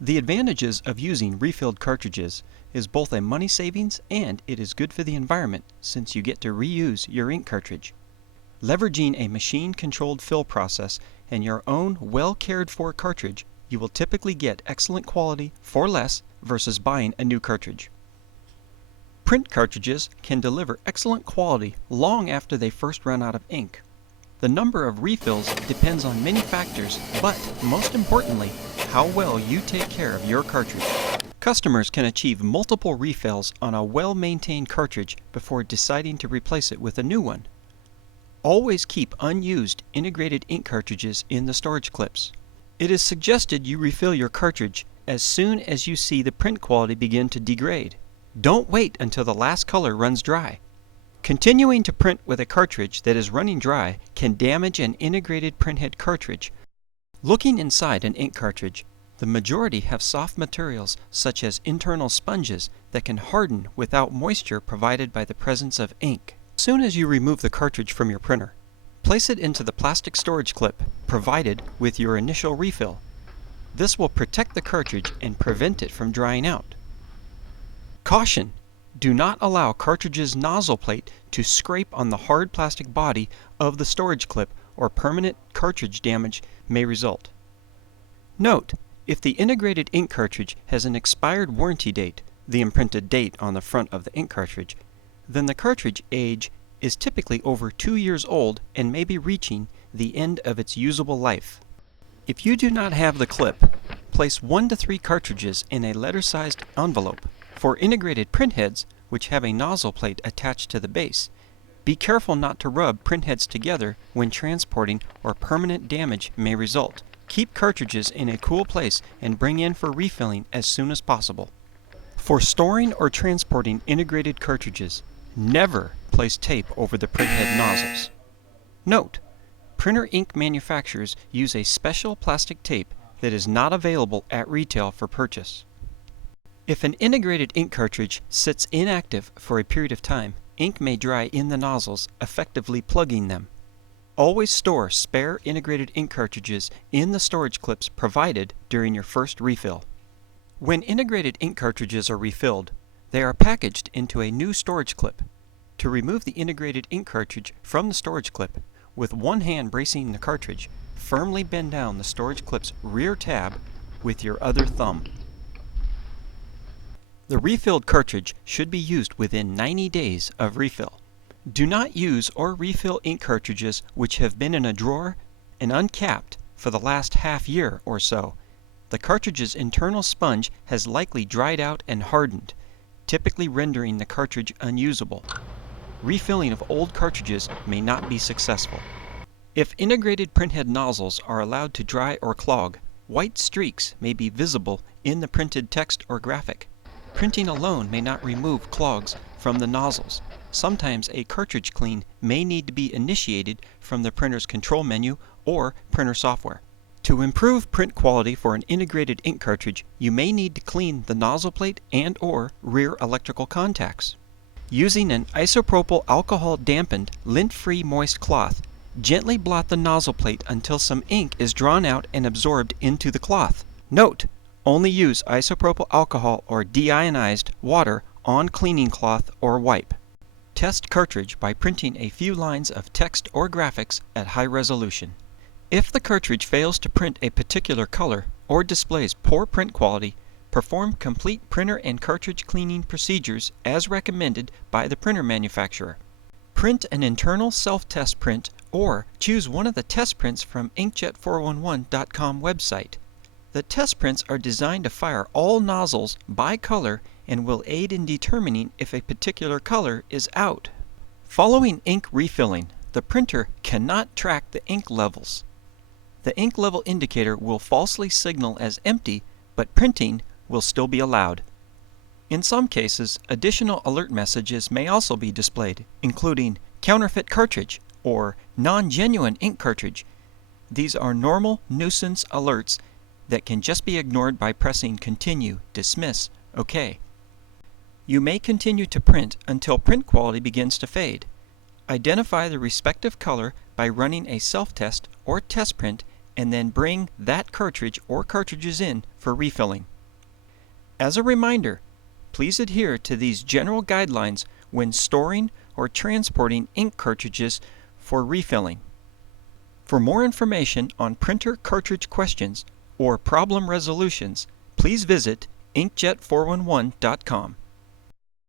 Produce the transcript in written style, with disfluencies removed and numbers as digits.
The advantages of using refilled cartridges is both a money savings and it is good for the environment since you get to reuse your ink cartridge. Leveraging a machine-controlled fill process and your own well-cared-for cartridge, you will typically get excellent quality for less versus buying a new cartridge. Print cartridges can deliver excellent quality long after they first run out of ink. The number of refills depends on many factors, but most importantly, how well you take care of your cartridge. Customers can achieve multiple refills on a well-maintained cartridge before deciding to replace it with a new one. Always keep unused integrated ink cartridges in the storage clips. It is suggested you refill your cartridge as soon as you see the print quality begin to degrade. Don't wait until the last color runs dry. Continuing to print with a cartridge that is running dry can damage an integrated printhead cartridge. Looking inside an ink cartridge, the majority have soft materials such as internal sponges that can harden without moisture provided by the presence of ink. As soon as you remove the cartridge from your printer, place it into the plastic storage clip provided with your initial refill. This will protect the cartridge and prevent it from drying out. Caution! Do not allow cartridge's nozzle plate to scrape on the hard plastic body of the storage clip or permanent cartridge damage may result. Note, if the integrated ink cartridge has an expired warranty date, the imprinted date on the front of the ink cartridge, then the cartridge age is typically over 2 years old and may be reaching the end of its usable life. If you do not have the clip, place 1 to 3 cartridges in a letter-sized envelope. For integrated printheads, which have a nozzle plate attached to the base, be careful not to rub printheads together when transporting or permanent damage may result. Keep cartridges in a cool place and bring in for refilling as soon as possible. For storing or transporting integrated cartridges, never place tape over the printhead nozzles. Note, printer ink manufacturers use a special plastic tape that is not available at retail for purchase. If an integrated ink cartridge sits inactive for a period of time, ink may dry in the nozzles, effectively plugging them. Always store spare integrated ink cartridges in the storage clips provided during your first refill. When integrated ink cartridges are refilled, they are packaged into a new storage clip. To remove the integrated ink cartridge from the storage clip, with one hand bracing the cartridge, firmly bend down the storage clip's rear tab with your other thumb. The refilled cartridge should be used within 90 days of refill. Do not use or refill ink cartridges which have been in a drawer and uncapped for the last half year or so. The cartridge's internal sponge has likely dried out and hardened, typically rendering the cartridge unusable. Refilling of old cartridges may not be successful. If integrated printhead nozzles are allowed to dry or clog, white streaks may be visible in the printed text or graphic. Printing alone may not remove clogs from the nozzles. Sometimes a cartridge clean may need to be initiated from the printer's control menu or printer software. To improve print quality for an integrated ink cartridge, you may need to clean the nozzle plate and/or rear electrical contacts. Using an isopropyl alcohol dampened, lint-free moist cloth, gently blot the nozzle plate until some ink is drawn out and absorbed into the cloth. Note: only use isopropyl alcohol or deionized water on cleaning cloth or wipe. Test cartridge by printing a few lines of text or graphics at high resolution. If the cartridge fails to print a particular color or displays poor print quality, perform complete printer and cartridge cleaning procedures as recommended by the printer manufacturer. Print an internal self-test print or choose one of the test prints from inkjet411.com website. The test prints are designed to fire all nozzles by color and will aid in determining if a particular color is out. Following ink refilling, the printer cannot track the ink levels. The ink level indicator will falsely signal as empty, but printing will still be allowed. In some cases, additional alert messages may also be displayed, including counterfeit cartridge or non-genuine ink cartridge. These are normal nuisance alerts that can just be ignored by pressing Continue, Dismiss, OK. You may continue to print until print quality begins to fade. Identify the respective color by running a self-test or test print and then bring that cartridge or cartridges in for refilling. As a reminder, please adhere to these general guidelines when storing or transporting ink cartridges for refilling. For more information on printer cartridge questions or problem resolutions, please visit inkjet411.com.